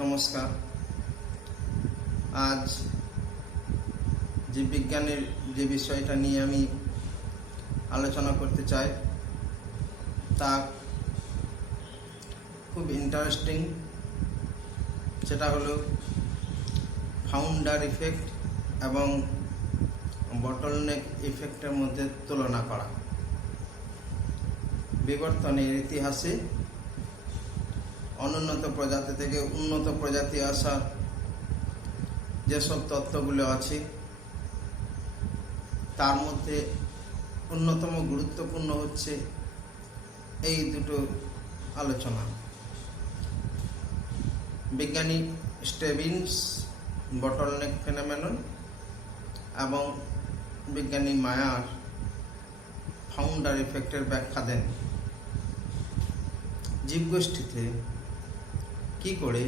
নমস্কার। আজ জীববিজ্ঞানের যে বিষয়টা নিয়ে আমি আলোচনা করতে চাই তা খুব ইন্টারেস্টিং। সেটা হলো ফাউন্ডার ইফেক্ট এবং বটলনেক ইফেক্টের মধ্যে তুলনা করা। বিবর্তনের ইতিহাসে অনুন্নত প্রজাতি থেকে উন্নত প্রজাতি আসার যেসব তত্ত্বগুলো আছে তার মধ্যে অন্যতম গুরুত্বপূর্ণ হচ্ছে এই দুটো আলোচনা। বিজ্ঞানী স্টেভিন্স বটলনেক ফেনোমেনন এবং বিজ্ঞানী মায়ার ফাউন্ডার ইফেক্টের ব্যাখ্যা দেন। জীবগোষ্ঠীতে কি করে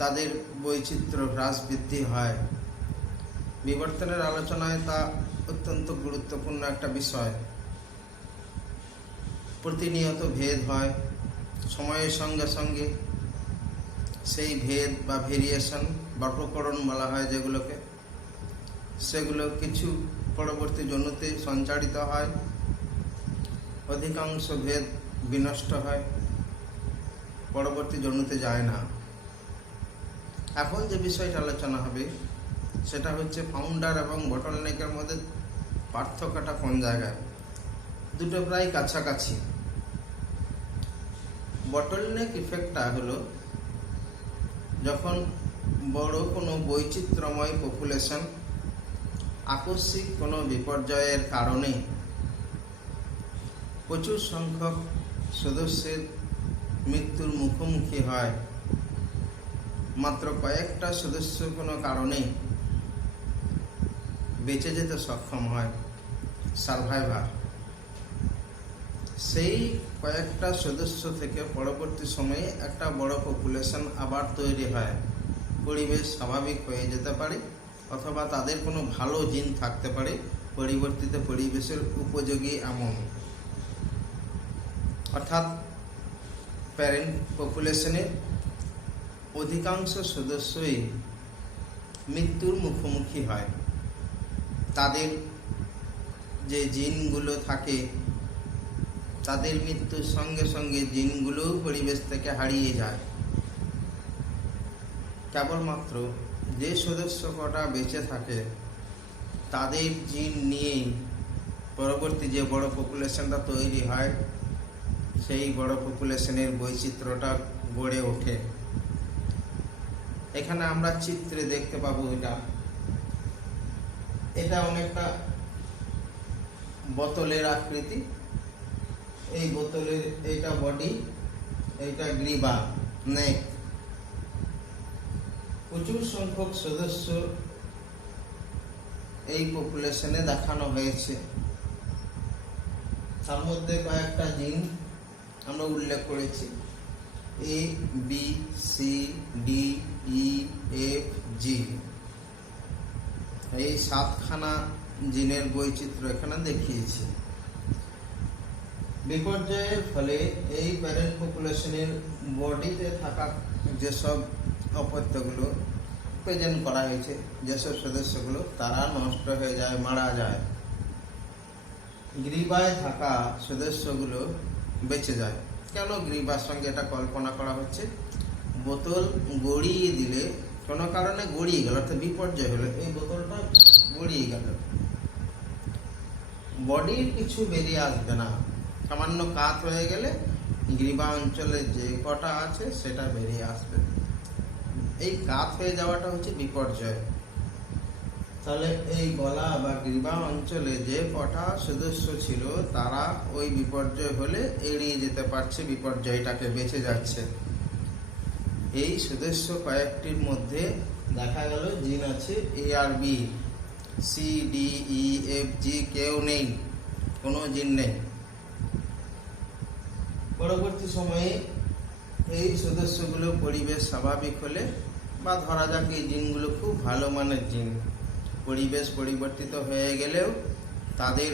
তাদের বৈচিত্র্য হ্রাস বৃদ্ধি হয়, বিবর্তনের আলোচনায় তা অত্যন্ত গুরুত্বপূর্ণ একটা বিষয়। প্রতিনিয়ত ভেদ হয়, সময়ের সঙ্গে সঙ্গে সেই ভেদ বা ভেরিয়েশন বা প্রকরণ বলা হয় যেগুলোকে, সেগুলো কিছু পরবর্তী জন্তুতে সঞ্চারিত হয়, অধিকাংশ ভেদ বিনষ্ট হয়, পরবর্তী জন্তুতে যায় না। এখন যে বিষয়টা আলোচনা হবে সেটা হচ্ছে ফাউন্ডার এবং বটলনেকের মধ্যে পার্থক্যটা কোন জায়গায়। দুটো প্রায় কাছাকাছি। বটলনেক ইফেক্টটা হলো যখন বড় কোনো বৈচিত্র্যময় পপুলেশন আকস্মিক কোনো বিপর্যয়ের কারণে প্রচুর সংখ্যক সদস্যের মৃত্যুর মুখোমুখি হয়, মাত্র কয়েকটা সদস্য কোনো কারণে বেঁচে যেতে সক্ষম হয়, সারভাইভার। সেই কয়েকটা সদস্য থেকে পরবর্তী সময়ে একটা বড় পপুলেশন আবার তৈরি হয়। পরিবেশ স্বাভাবিক হয়ে যেতে পারে অথবা তাদের কোনো ভালো জিন থাকতে পারে পরিবর্তিত পরিবেশের উপযোগী এমন। অর্থাৎ প্যারেন্ট পপুলেশনের অধিকাংশ সদস্যই মৃত্যুর মুখোমুখি হয়। তাদের যে জিনগুলো থাকে তাদের মৃত্যুর সঙ্গে সঙ্গে জিনগুলোও পরিবেশ থেকে হারিয়ে যায়। কেবলমাত্র যে সদস্য কটা বেঁচে থাকে তাদের জিন নিয়েই পরবর্তী যে বড় পপুলেশনটা তৈরি হয় সেই বড় পপুলেশনের বৈচিত্র্যটা গড়ে ওঠে। এখানে আমরা চিত্রে দেখতে পাবো এটা অনেকটা বোতলের আকৃতি। এই বোতলের এইটা বডি, এইটা গ্রীবা, নেক। প্রচুর সংখ্যক সদস্য এই পপুলেশনে দেখানো হয়েছে। তার মধ্যে কয়েকটা জিন আমরা উল্লেখ করেছি, A B C D E F G. এই 7খানা জিনের বৈচিত্র্য এখানে দেখিয়েছি। বিপর্যয়ের ফলে এই প্যারেন্ট পপুলেশনের বডিতে থাকা যেসব অপত্যগুলো প্রেজেন্ট করা হয়েছে, যেসব সদস্যগুলো তারা নষ্ট হয়ে যায়, মারা যায়। গ্রীবায় থাকা সদস্যগুলো বেঁচে যায়। কেন গ্রীবার সঙ্গে এটা কল্পনা করা হচ্ছে? বোতল গড়িয়ে দিলে কোনো কারণে গড়িয়ে গেল, অর্থাৎ বিপর্যয় হলো, এই বোতলটা গড়িয়ে গেল, বডির কিছু বেরিয়ে আসবে না, সামান্য কাত হয়ে গেলে গ্রীবা অঞ্চলে যে কটা আছে সেটা বেরিয়ে আসবে। এই কাত হয়ে যাওয়াটা হচ্ছে বিপর্যয়। তাহলে এই গলা বা গ্রীবা অঞ্চলে যে কটা সদস্য ছিল তারা ওই বিপর্যয় হলে এড়িয়ে যেতে পারছে, বিপর্যয়টাকে বেঁচে যাচ্ছে। এই সদস্য কয়েকটির মধ্যে দেখা গেল জিন আছে এ আর B, C D E F G কেউ নেই, কোনো জিন নেই। পরবর্তী সময়ে এই সদস্যগুলো পরিবেশ স্বাভাবিক হলে, বা ধরা যাক এই জিনগুলো খুব ভালো মানের জিন, পরিবেশ পরিবর্তিত হয়ে গেলেও তাদের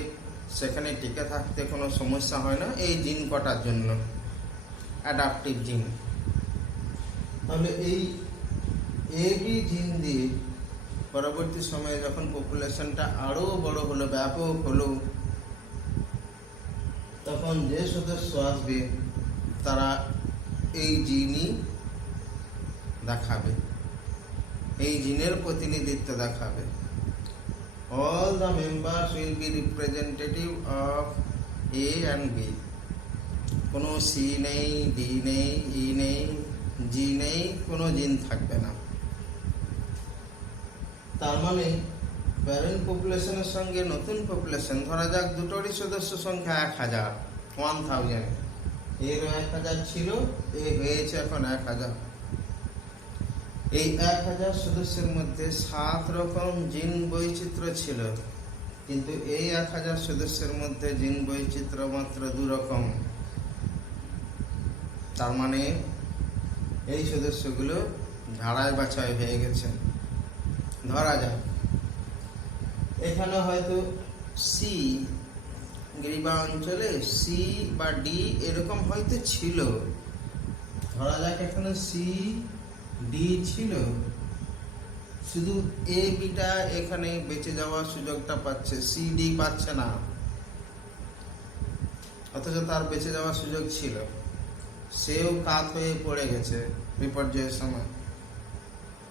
সেখানে টিকে থাকতে কোনো সমস্যা হয় না এই জিন কটার জন্য, অ্যাডাপটিভ জিন। তাহলে এই এবি জিন দিয়ে পরবর্তী সময়ে যখন পপুলেশনটা আরো বড় হলো, ব্যাপক হলো, তখন যে সদস্য আসবে তারা এই জিনই দেখাবে, এই জিনের প্রতিনিধিত্ব দেখাবে। All the members will be representative of A and B. কোনো সি নেই, ডি নেই, ই নেই, জি নেই, কোনো জিন থাকবে না। তার মানে প্যারেন্ট পপুলেশনের সঙ্গে নতুন পপুলেশন, ধরা যাক দুটোরই সদস্য সংখ্যা 1000, এর 1000 ছিল, এ হয়েছে এখন 1000। এই 1000 সদস্যের মধ্যে 7 রকম জিন বৈচিত্র্য ছিল, কিন্তু এই 1000 সদস্যের মধ্যে জিন বৈচিত্র্য মাত্র 2 রকম। তার মানে এই সদস্যগুলো ঝাড়াই বাছাই হয়ে গেছে। ধরা যাক এখানে হয়তো সি, গ্রীবা অঞ্চলে সি বা ডি এরকম হয়তো ছিল। ধরা যাক এখানে সি ডি ছিল, শুধু এ বিটা এখানে বেঁচে যাওয়ার সুযোগটা পাচ্ছে, সি ডি পাচ্ছে না, অথচ তার বেঁচে যাওয়ার সুযোগ ছিল। সেও কাত হয়ে পড়ে গেছে বিপর্যয়ের সময়,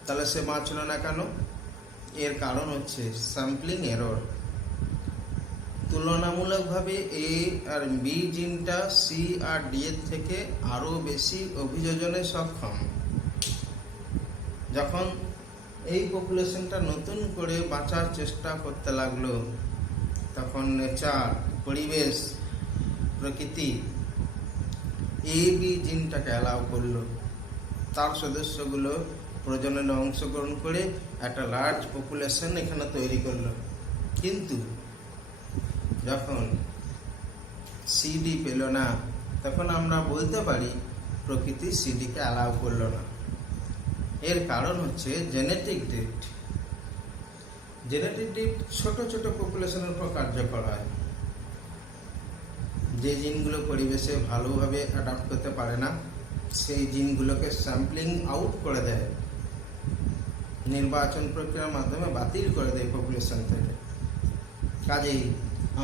তাহলে সে বাঁচল না কেন? এর কারণ হচ্ছে স্যাম্পলিং এরর। তুলনামূলকভাবে এ আর বি জিনটা সি আর ডি এর থেকে আরো বেশি অভিযোজনে সক্ষম। যখন এই পপুলেশনটা নতুন করে বাঁচার চেষ্টা করতে লাগলো, তখন নেচার, পরিবেশ, প্রকৃতি এ বি জিনটাকে অ্যালাউ করলো, তার সদস্যগুলো প্রজননে অংশগ্রহণ করে একটা লার্জ পপুলেশন এখানে তৈরি করলো। কিন্তু যখন সিডি পেল না, তখন আমরা বলতে পারি প্রকৃতি সিডিকে অ্যালাউ করলো না। এর কারণ হচ্ছে জেনেটিক ড্রিফট। জেনেটিক ড্রিফট ছোট ছোট পপুলেশনের উপর কার্যকর হয়। যে জিনগুলো পরিবেশে ভালোভাবে অ্যাডাপ্ট করতে পারে না, সেই জিনগুলোকে স্যাম্পলিং আউট করে দেয়, নির্বাচন প্রক্রিয়ার মাধ্যমে বাতিল করে দেয় পপুলেশন থেকে। কাজেই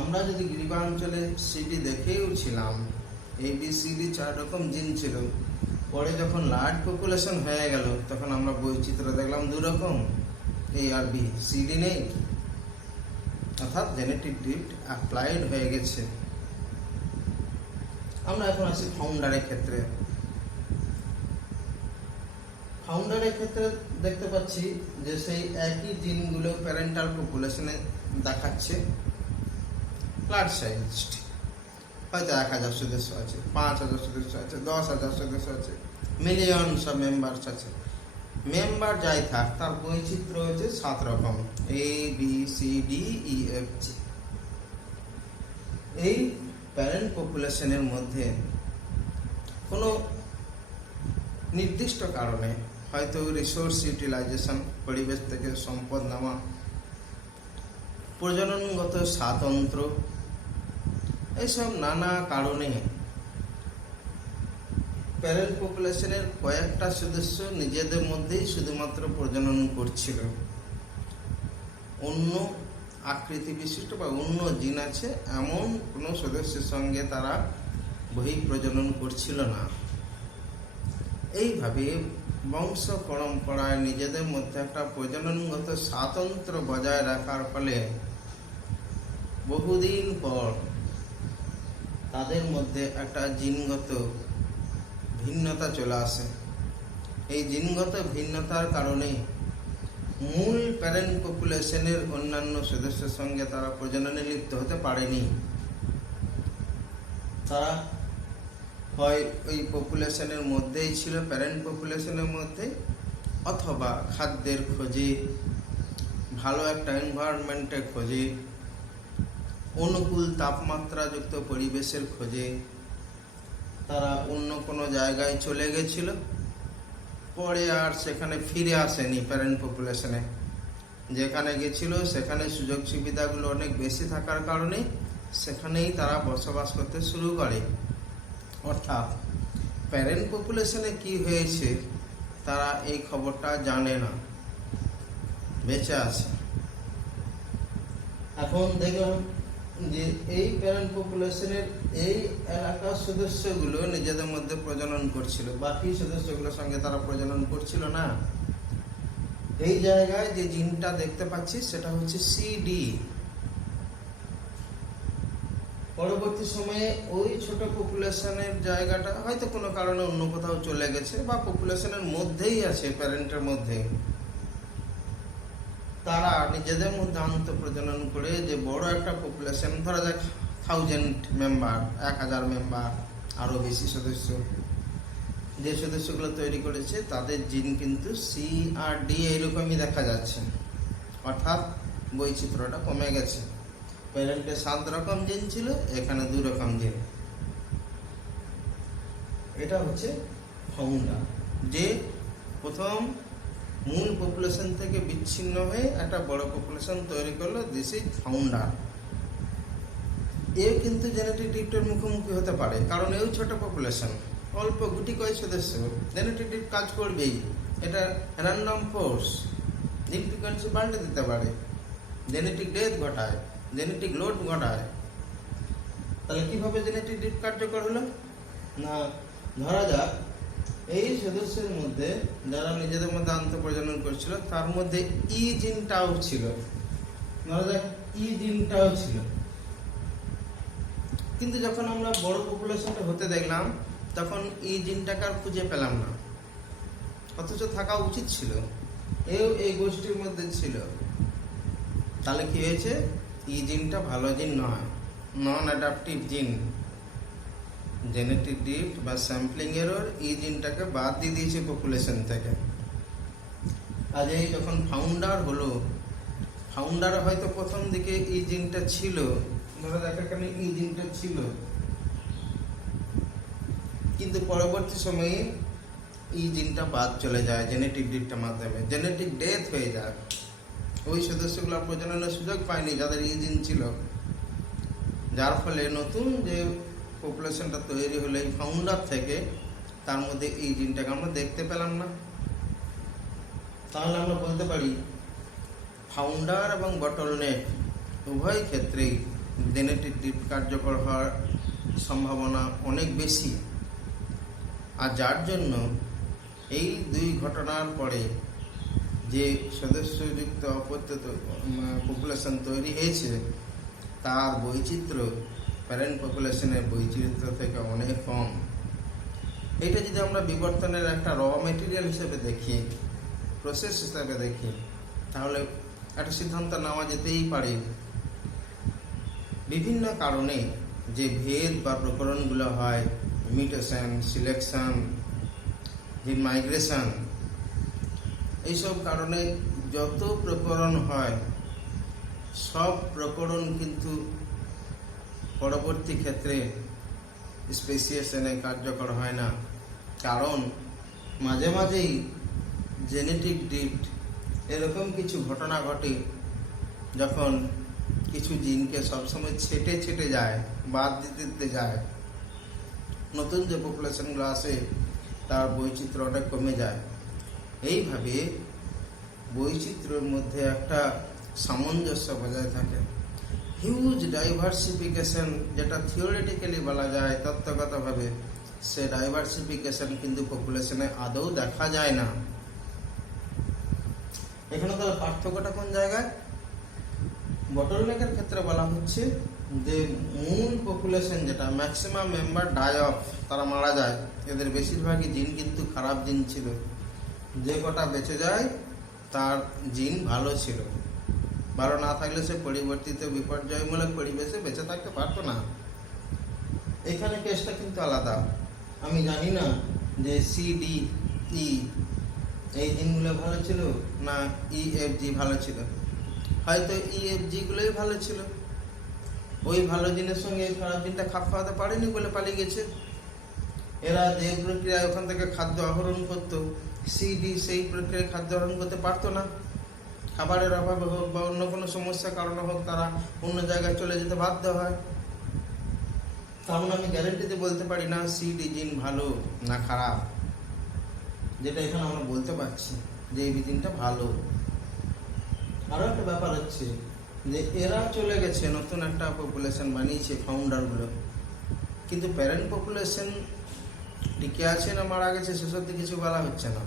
আমরা যদি গ্রীবা অঞ্চলে সিডি দেখেও ছিলাম, এ বি সি ডি 4 রকম জিন ছিল, পরে যখন লার্জ পপুলেশন হয়ে গেল তখন আমরা বৈচিত্র্য দেখলাম 2 রকম, এ আর বি, সিডি নেই, অর্থাৎ জেনেটিক ড্রিফট অ্যাপ্লাইড হয়ে গেছে। আমরা এখন আসি ফাউন্ডারের ক্ষেত্রে। ফাউন্ডারের ক্ষেত্রে দেখতে পাচ্ছি যে সেই একই জিনগুলো প্যারেন্টাল পপুলেশনে দেখাচ্ছে, লার্জ সাইজ, হয়তো 1000 সদস্য আছে, 5000 সদস্য আছে, 10,000 সদস্য আছে, মিলিয়ন সব মেম্বার্স আছে। মেম্বার যাই থাক, তার বৈচিত্র্য হচ্ছে 7 রকম, A B C D E F G. এই প্যারেন্ট পপুলেশনের মধ্যে কোনো নির্দিষ্ট কারণে, হয়তো রিসোর্স ইউটিলাইজেশন, পরিবেশ থেকে সম্পদ নেওয়া, প্রজননগত স্বাতন্ত্র, এইসব নানা কারণে প্যারেন্ট পপুলেশনের কয়েকটা সদস্য নিজেদের মধ্যেই শুধুমাত্র প্রজনন করছিল। অন্য আকৃতি বিশিষ্ট বা অন্য জিন আছে এমন কোনো সদস্যের সঙ্গে তারা বহিঃপ্রজনন করছিল না। এইভাবে বংশ পরম্পরায় নিজেদের মধ্যে একটা প্রজননগত স্বাতন্ত্র্য বজায় রাখার ফলে বহুদিন পর তাদের মধ্যে একটা জিনগত ভিন্নতা চলে আসে। এই জিনগত ভিন্নতার কারণে মূল প্যারেন্ট পপুলেশনের অন্যান্য সদস্যের সঙ্গে তারা প্রজননে লিপ্ত হতে পারেনি। তারা হয় ওই পপুলেশনের মধ্যেই ছিল, প্যারেন্ট পপুলেশনের মধ্যে, অথবা খাদ্যের খোঁজে, ভালো একটা এনভায়রনমেন্টের খোঁজে, অনুকূল তাপমাত্রাযুক্ত পরিবেশের খোঁজে তারা অন্য কোনো জায়গায় চলে গেছিল, পরে আর সেখানে ফিরে আসেনি। প্যারেন্ট পপুলেশনে যেখানে গেছিল সেখানে সুযোগ সুবিধাগুলো অনেক বেশি থাকার কারণে সেখানেই তারা বসবাস করতে শুরু করে। অর্থাৎ প্যারেন্ট পপুলেশনে কি হয়েছে তারা এই খবরটা জানে না বেঁচে আছে। এখন দেখলাম যে এই প্যারেন্ট পপুলেশনের এই এলাকার সদস্যগুলো নিজেদের মধ্যে প্রজনন করছিল, বাকি সদস্যগুলোর সঙ্গে তারা প্রজনন করছিল না। এই জায়গায় যে জিনটা দেখতে পাচ্ছি সেটা হচ্ছে সিডি। পরবর্তী সময়ে ওই ছোট পপুলেশনের জায়গাটা হয়তো কোনো কারণে অন্য কোথাও চলে গেছে, বা পপুলেশনের মধ্যেই আছে, প্যারেন্টের মধ্যে, তারা নিজেদের মধ্যে আন্তঃপ্রজনন করে যে বড় একটা পপুলেশন, ধরা যাক 1000 মেম্বার, 1000 মেম্বার, আরো বেশি সদস্য, যে সদস্যগুলো তৈরি করেছে তাদের জিন কিন্তু সি আর ডি এইরকমই দেখা যাচ্ছে, অর্থাৎ বৈচিত্র্যটা কমে গেছে। প্যারেন্টে 7 রকম জিন ছিল, এখানে 2 রকম জিন। এটা হচ্ছে ফাউন্ডার, যে প্রথম মূল পপুলেশন থেকে বিচ্ছিন্ন হয়ে একটা বড় পপুলেশন তৈরি করলো। This is founder. এও কিন্তু জেনেটিক ডিফটের মুখোমুখি হতে পারে, কারণ এও ছোট পপুলেশন, অল্প গুটি কয়েক সদস্য, জেনেটিক ডিফট কাজ করবেই। এটা র্যান্ডম ফোর্স, জিন ফ্রিকোয়েন্সি পাল্টে দিতে পারে, জেনেটিক ডেথ ঘটায়, জেনেটিক লোড ঘটায়। তাহলে কিভাবে জেনেটিক ডিফট কার্যকর হলো? না, ধরা যাক এই সদস্যের মধ্যে যারা নিজেদের মধ্যে আন্তঃপ্রজনন করছিল তার মধ্যে ই জিনটাও ছিল, ধরা যাক ই জিনটাও ছিল। কিন্তু যখন আমরা বড় পপুলেশনটা হতে দেখলাম তখন ই জিনটাকে আর খুঁজে পেলাম না, অথচ থাকা উচিত ছিল, এও এই গোষ্ঠীর মধ্যে ছিল। তাহলে কি হয়েছে? ই জিনটা ভালো জিন নয়, নন অ্যাডাপটিভ জিন। জেনেটিক ডিফট বা স্যাম্পলিং এরর ই জিনটাকে বাদ দিয়ে দিয়েছে পপুলেশন থেকে। আজ এই যখন ফাউন্ডার হলো, ফাউন্ডার হয়তো প্রথম দিকে ই জিনটা ছিল, ধরা যাক এখানে ই জিনটা ছিল, কিন্তু পরবর্তী সময়ে ই জিনটা বাদ চলে যায় জেনেটিক ডিফটের মাধ্যমে, জেনেটিক ডেথ হয়ে যায়। ওই সদস্যগুলো প্রজননের সুযোগ পায়নি যাদের ই জিন ছিল, যার ফলে নতুন যে পপুলেশনটা তৈরি হলো এই ফাউন্ডার থেকে, তার মধ্যে এই জিনটাকে আমরা দেখতে পেলাম না। তাহলে আমরা বলতে পারি ফাউন্ডার এবং বটলনেক উভয় ক্ষেত্রেই জেনেটিক ডিফট কার্যকর হওয়ার সম্ভাবনা অনেক বেশি। আর যার জন্য এই 2 ঘটনার পরে যে সদস্যযুক্ত অপত্যত পপুলেশন তৈরি হয়েছে তার বৈচিত্র্য প্যারেন্ট পপুলেশনের বৈচিত্র্য থেকে অনেক কম। এটা যদি আমরা বিবর্তনের একটা র মেটেরিয়াল হিসেবে দেখি, প্রসেস হিসেবে দেখি, তাহলে একটা সিদ্ধান্ত নেওয়া যেতেই পারে বিভিন্ন কারণে যে ভেদ বা প্রকরণগুলো হয়, মিউটেশন, সিলেকশন, জিন মাইগ্রেশন, এইসব কারণে যত প্রকরণ হয় সব প্রকরণ কিন্তু পরবর্তী ক্ষেত্রে স্পেসিয়েশনে কার্যকর হয় না। কারণ মাঝে মাঝেই জেনেটিক ডিফট এরকম কিছু ঘটনা ঘটে যখন কিছু জিনকে সবসময় ছেটে ছেটে যায়, বাদ দিতে দিতে যায়, নতুন যে পপুলেশনগুলো আসে তার বৈচিত্র্য অনেক কমে যায়। এইভাবে বৈচিত্র্যের মধ্যে একটা সামঞ্জস্য বজায় থাকে। হিউজ ডাইভার্সিফিকেশন, যেটা থিওরিটিক্যালি বলা যায়, তত্ত্বগতভাবে, সে ডাইভার্সিফিকেশন কিন্তু পপুলেশনে আদৌ দেখা যায় না। এখানে তাহলে পার্থক্যটা কোন জায়গায়? বটলনেকের ক্ষেত্রে বলা হচ্ছে যে মূল পপুলেশন যেটা ম্যাক্সিমাম মেম্বার ডাই অফ, তারা মারা যায়, এদের বেশিরভাগই জিন কিন্তু খারাপ জিন ছিল, যে কটা বেঁচে যায় তার জিন ভালো ছিল, ভালো না থাকলে সে পরিবর্তিত বিপর্যয়মূলক পরিবেশে বেঁচে থাকতে পারতো না। এখানে কেসটা কিন্তু আলাদা। আমি জানি না যে সিডি ই এই জিনগুলো ভালো ছিল না ইএফজি ভালো ছিল, হয়তো ইএফজি গুলোই ভালো ছিল, ওই ভালো জিনের সঙ্গে এই খারাপ জিনটা খাপ খাওয়াতে পারেনি বলে পালিয়ে গেছে। এরা যে প্রক্রিয়ায় ওখান থেকে খাদ্য আহরণ করতো, সিডি সেই প্রক্রিয়ায় খাদ্য আহরণ করতে পারতো না, খাবারের অভাবে হোক বা অন্য কোনো সমস্যার কারণে হোক তারা অন্য জায়গায় চলে যেতে বাধ্য হয়। তেমন আমি গ্যারেন্টিতে বলতে পারি না সিডি জিন ভালো না খারাপ। যেটা এখানে আমরা বলতে পারছি যে এই বিধিটা ভালো। আরও একটা ব্যাপার হচ্ছে যে এরা চলে গেছে, নতুন একটা পপুলেশন বানিয়েছে ফাউন্ডারগুলো, কিন্তু প্যারেন্ট পপুলেশন টিকে আছে না মারা গেছে সেসব তো কিছু বলা হচ্ছে না।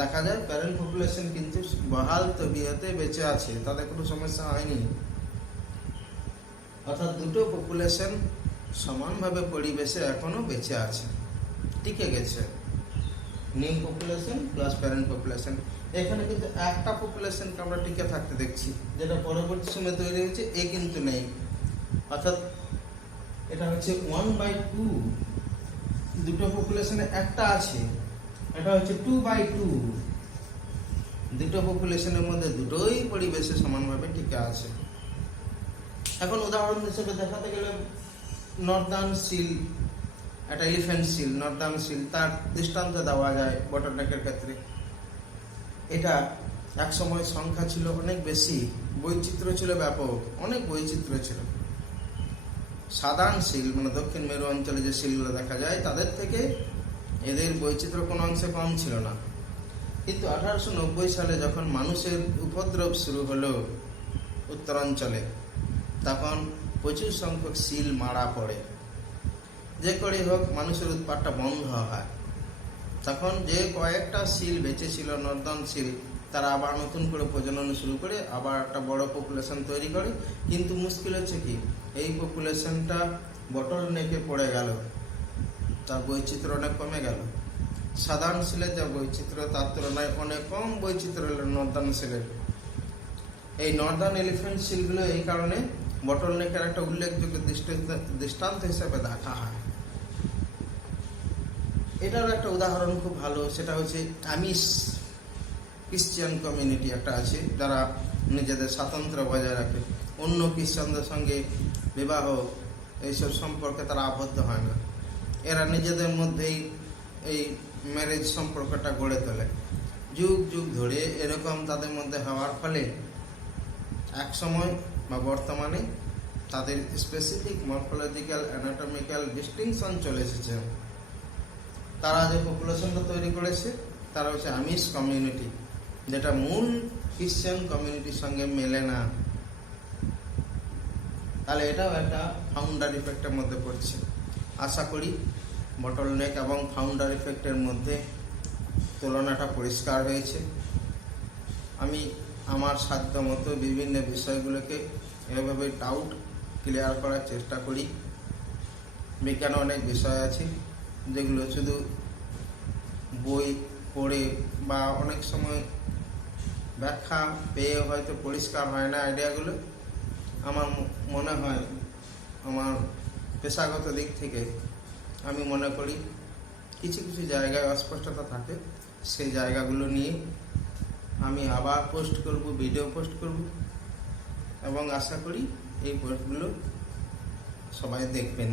দেখা যায় প্যারেন্ট পপুলেশন কিন্তু বহাল তবিয়তে বেঁচে আছে, তাদের কোনো সমস্যা হয়নি। অর্থাৎ দুটো পপুলেশন সমানভাবে পরিবেশে এখনো বেঁচে আছে, টিকে গেছে, new population plus parent population. এখানে কিন্তু একটা পপুলেশনকে আমরা টিকে থাকতে দেখছি, যেটা পরবর্তী সময় তৈরি হয়েছে, এ কিন্তু নেই। অর্থাৎ এটা হচ্ছে 1/2, দুটো পপুলেশনে একটা আছে, এটা হচ্ছে 2/2, দুটো পপুলেশনের মধ্যে দুটোই পরিবেশে সমানভাবে টিকে আছে। এখন উদাহরণ হিসেবে দেখাতে গেলে নর্দার্ন সিল, একটা এলিফ্যান্ট সিল, নর্দার্ন সিল, তার দৃষ্টান্ত দেওয়া যায় বটলনেকের ক্ষেত্রে। এটা এক সময় সংখ্যা ছিল অনেক বেশি, বৈচিত্র্য ছিল ব্যাপক, অনেক বৈচিত্র্য ছিল। সাধারণ সিল মানে দক্ষিণ মেরু অঞ্চলে যে সিলগুলো দেখা যায় তাদের থেকে এদের বৈচিত্র্য কোনো অংশে কম ছিল না। কিন্তু 1890 সালে যখন মানুষের উপদ্রব শুরু হলো উত্তরাঞ্চলে, তখন প্রচুর সংখ্যক সিল মারা পড়ে। যে করেই হোক মানুষের উৎপাতটা বন্ধ হয়। তখন যে কয়েকটা সিল বেঁচে ছিল, নর্দার্ন সিল, তারা আবার নতুন করে প্রজনন শুরু করে আবার একটা বড় পপুলেশন তৈরি করে। কিন্তু মুশকিল হচ্ছে কি, এই পপুলেশনটা বটল নেকে পড়ে গেল, তার বৈচিত্র্য অনেক কমে গেল। সাধারণ সিলের যা বৈচিত্র্য তার তুলনায় অনেক কম বৈচিত্র্য হলো নর্দার্ন সিলের। এই নর্দার্ন এলিফ্যান্ট সিলগুলো এই কারণে বটল নেকের একটা উল্লেখযোগ্য দৃষ্টান্ত হিসেবে দেখা হয়। এটার একটা উদাহরণ খুব ভালো, সেটা হচ্ছে আমিষ ক্রিশ্চিয়ান কমিউনিটি একটা আছে, যারা নিজেদের স্বাতন্ত্র্য বজায় রাখে, অন্য খ্রিস্টানদের সঙ্গে বিবাহ এইসব সম্পর্কে তারা আবদ্ধ হয় না। এরা নিজেদের মধ্যেই এই ম্যারেজ সম্পর্কটা গড়ে তোলে। যুগ যুগ ধরে এরকম তাদের মধ্যে হওয়ার ফলে এক সময় বা বর্তমানে তাদের স্পেসিফিক মরফোলজিক্যাল অ্যানাটমিক্যাল ডিস্টিংশন চলে এসেছে। তারা যে পপুলেশনটা তৈরি করেছে তারা হচ্ছে আমিষ কমিউনিটি, যেটা মূল খ্রিশ্চান কমিউনিটির সঙ্গে মেলে না। তাহলে এটাও একটা ফাউন্ডার ইফেক্টের মধ্যে পড়ছে। আশা করি বটলনেক এবং ফাউন্ডার ইফেক্টের মধ্যে তুলনাটা পরিষ্কার হয়েছে। আমি আমার সাধ্য মতো বিভিন্ন বিষয়গুলোকে এভাবে ডাউট ক্লিয়ার করার চেষ্টা করি। বিজ্ঞানে অনেক বিষয় আছে যেগুলো শুধু বই পড়ে বা অনেক সময় ব্যাখ্যা পেয়ে হয়তো পরিষ্কার হয় না আইডিয়াগুলো। আমার মনে হয় আমার পেশাগত দিক থেকে আমি মনে করি কিছু কিছু জায়গায় অস্পষ্টতা থাকে, সেই জায়গাগুলো নিয়ে আমি আবার পোস্ট করব, ভিডিও পোস্ট করব, এবং আশা করি এই পোস্টগুলো সবাই দেখবেন।